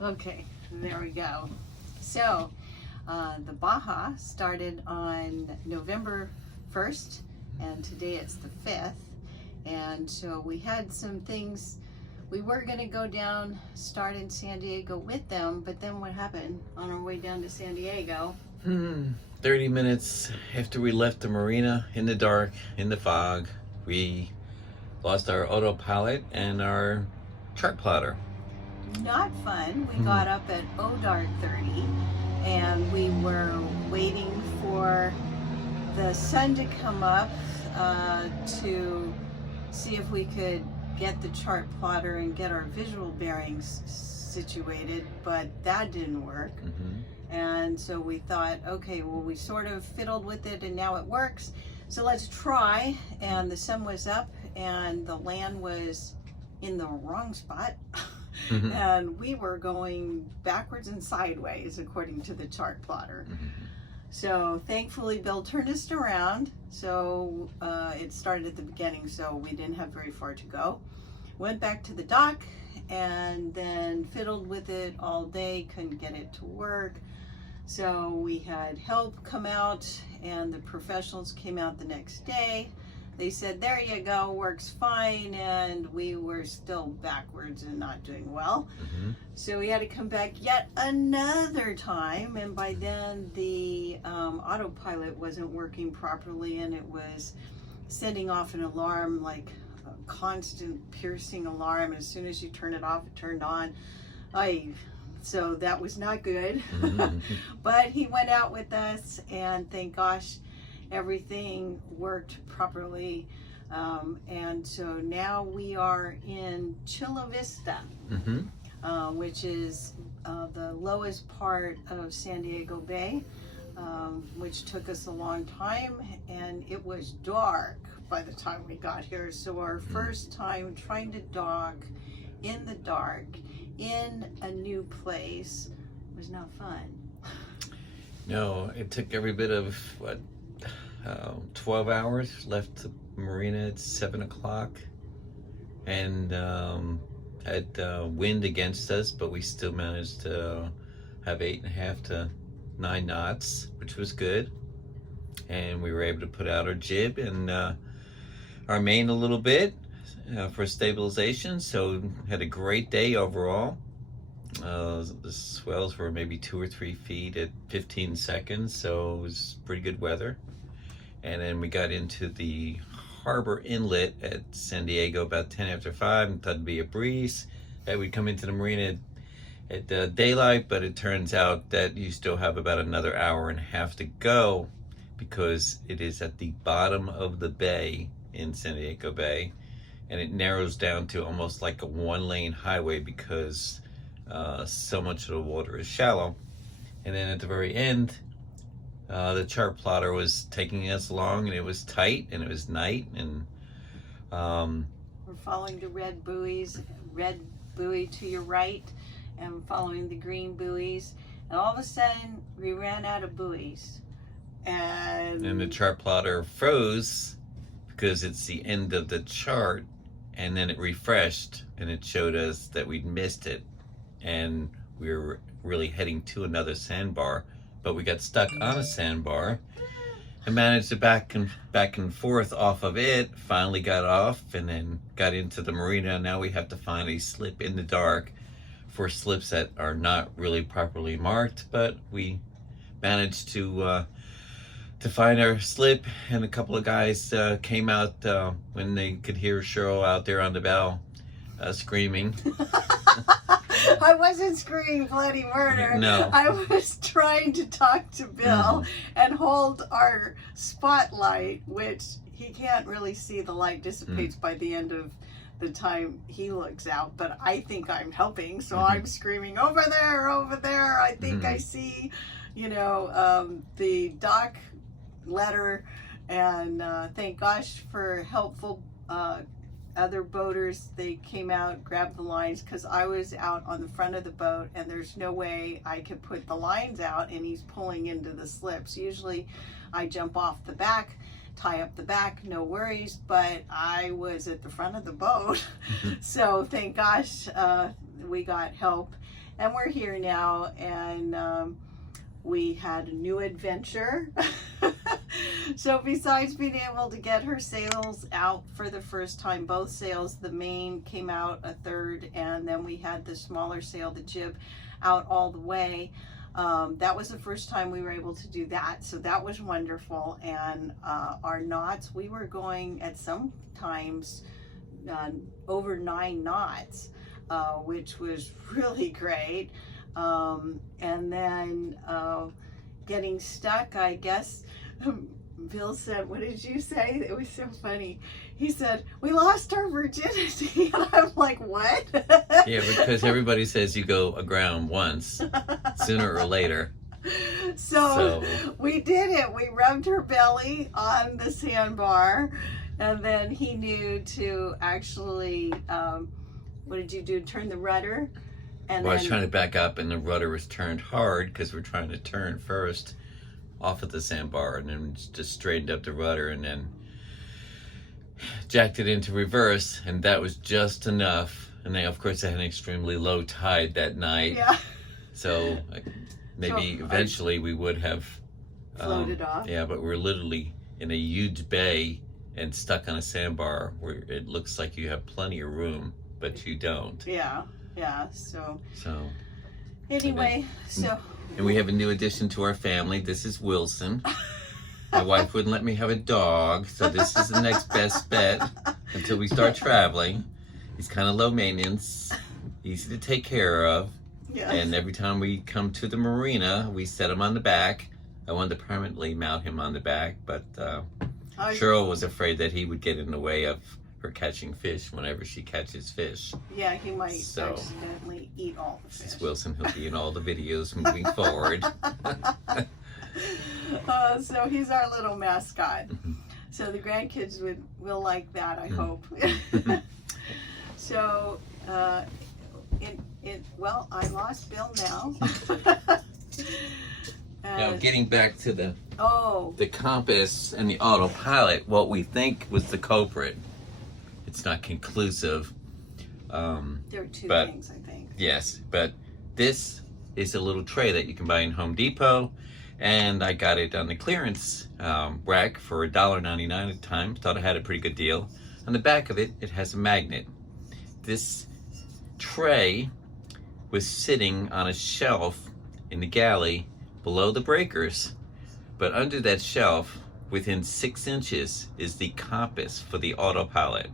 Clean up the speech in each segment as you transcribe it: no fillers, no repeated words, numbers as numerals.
Okay, there we go. So, the Baja started on November 1st, and today it's the 5th. And so we had some things, we were going to go down, start in San Diego with them, but then what happened on our way down to San Diego? 30 minutes after we left the marina, in the dark, in the fog, we lost our autopilot and our chart plotter. Not fun. We got up at dark 30 and we were waiting for the sun to come up to see if we could get the chart plotter and get our visual bearings situated, but that didn't work. And so we thought, okay, well, we sort of fiddled with it and now it works, so let's try. And the sun was up and the land was in the wrong spot. And we were going backwards and sideways according to the chart plotter. So thankfully Bill turned us around, so it started at the beginning, so we didn't have very far to go. Went back to the dock and then fiddled with it all day, couldn't get it to work. So we had help come out and the professionals came out the next day. They said, there you go, works fine, and we were still backwards and not doing well. So we had to come back yet another time, and by then the autopilot wasn't working properly and it was sending off an alarm, like a constant piercing alarm. As soon as you turn it off, it turned on. So that was not good. But he went out with us and thank gosh, everything worked properly, and so now we are in Chula Vista, which is the lowest part of San Diego Bay, which took us a long time, and it was dark by the time we got here. So our first time trying to dock in the dark in a new place was not fun. No, it took every bit of 12 hours. Left the marina at 7 o'clock and had wind against us, but we still managed to have 8.5 to 9 knots, which was good. And we were able to put out our jib and our main a little bit for stabilization. So had a great day overall. The swells were maybe 2 or 3 feet at 15 seconds, so it was pretty good weather. And then we got into the harbor inlet at San Diego about 10 after 5, and thought it'd be a breeze that we'd come into the marina at daylight, but it turns out that you still have about another hour and a half to go because it is at the bottom of the bay in San Diego Bay, and it narrows down to almost like a 1-lane highway because so much of the water is shallow. And then at the very end, the chart plotter was taking us along, and it was tight, and it was night, and we're following the red buoys, red buoy to your right, and following the green buoys, and all of a sudden we ran out of buoys, and the chart plotter froze because it's the end of the chart, and then it refreshed and it showed us that we'd missed it, and we were really heading to another sandbar. But we got stuck on a sandbar and managed to back and forth off of it, finally got off, and then got into the marina. Now we have to find a slip in the dark for slips that are not really properly marked, but we managed to find our slip, and a couple of guys came out when they could hear Cheryl out there on the bow screaming. I wasn't screaming bloody murder. No. I was trying to talk to Bill and hold our spotlight, which he can't really see. The light dissipates by the end of the time he looks out, but I think I'm helping, so I'm screaming, over there, I think I see, the dock letter, and thank gosh for helpful other boaters. They came out, grabbed the lines, because I was out on the front of the boat and there's no way I could put the lines out, and he's pulling into the slips. Usually I jump off the back, tie up the back, no worries, but I was at the front of the boat. So thank gosh we got help, and we're here now, and we had a new adventure. So besides being able to get her sails out for the first time, both sails, the main came out a third, and then we had the smaller sail, the jib, out all the way. That was the first time we were able to do that, so that was wonderful. And our knots, we were going at some times over 9 knots, which was really great. And then getting stuck, I guess. Bill said, what did you say? It was so funny. He said, we lost our virginity. And I'm like, what? Yeah, because everybody says you go aground once, sooner or later. So we did it. We rubbed her belly on the sandbar, and then he knew to actually, what did you do? Turn the rudder? And well, I was trying to back up, and the rudder was turned hard because we're trying to turn first off of the sandbar, and then just straightened up the rudder, and then jacked it into reverse, and that was just enough. And then, of course, I had an extremely low tide that night. Yeah. So maybe eventually we would have floated off. Yeah, but we're literally in a huge bay and stuck on a sandbar where it looks like you have plenty of room, but you don't. Yeah. So anyway, so. And we have a new addition to our family. This is Wilson. My wife wouldn't let me have a dog, so this is the next best bet until we start traveling. He's kind of low maintenance, easy to take care of. Yes. And every time we come to the marina, we set him on the back. I wanted to permanently mount him on the back, but Cheryl was afraid that he would get in the way of her catching fish whenever she catches fish. Yeah, he might accidentally eat all the fish. This is Wilson. He'll be in all the videos moving forward. So he's our little mascot. So the grandkids will like that, I hope. So, well, I lost Bill now. Now, getting back to the compass and the autopilot, what we think was the culprit. It's not conclusive. There are two things, I think. Yes, but this is a little tray that you can buy in Home Depot, and I got it on the clearance rack for $1.99 at the time. Thought I had a pretty good deal. On the back of it, it has a magnet. This tray was sitting on a shelf in the galley below the breakers, but under that shelf, within 6 inches, is the compass for the autopilot.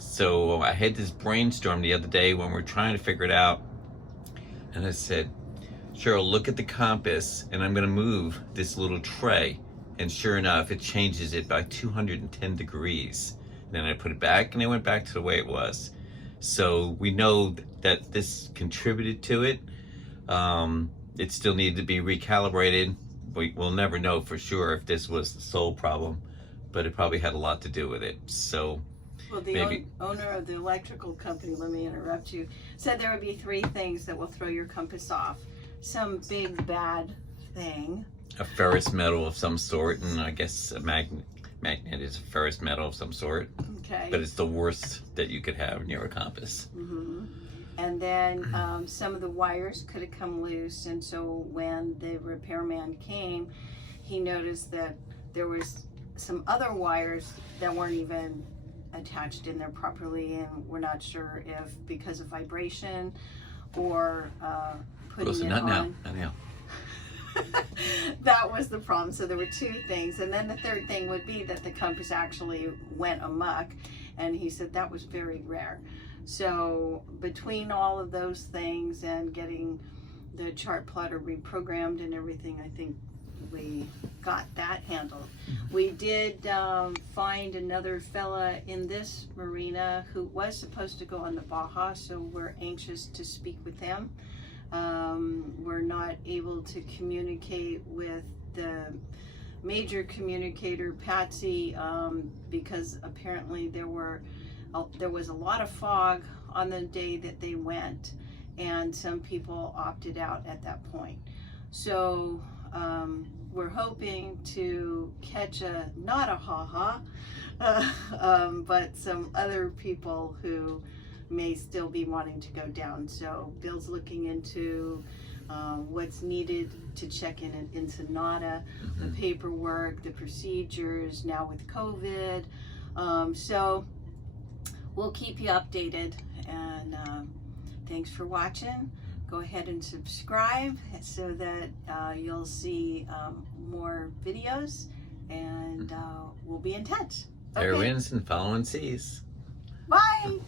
So I had this brainstorm the other day when we were trying to figure it out, and I said, Cheryl, look at the compass, and I'm going to move this little tray, and sure enough, it changes it by 210 degrees. And then I put it back, and it went back to the way it was. So we know that this contributed to it. It still needed to be recalibrated. We'll never know for sure if this was the sole problem, but it probably had a lot to do with it. So well, the owner of the electrical company, let me interrupt you, said there would be 3 things that will throw your compass off. Some big bad thing. A ferrous metal of some sort, and I guess a magnet is a ferrous metal of some sort. Okay. But it's the worst that you could have near a compass. Mm-hmm. And then some of the wires could have come loose, and so when the repairman came, he noticed that there was some other wires that weren't even attached in there properly, and we're not sure if because of vibration or putting it not on. Not now. That was the problem. So there were 2 things, and then the third thing would be that the compass actually went amok, and he said that was very rare. So between all of those things and getting the chart plotter reprogrammed and everything, I think we got that handled. We did find another fella in this marina who was supposed to go on the Baja, so we're anxious to speak with him. We're not able to communicate with the major communicator, Patsy, because apparently there was a lot of fog on the day that they went, and some people opted out at that point. So we're hoping to catch not a ha-ha, but some other people who may still be wanting to go down. So Bill's looking into what's needed to check in Ensenada, the paperwork, the procedures now with COVID. So we'll keep you updated, and thanks for watching. Go ahead and subscribe so that you'll see more videos, and we'll be in touch. Air winds and following seas. Bye.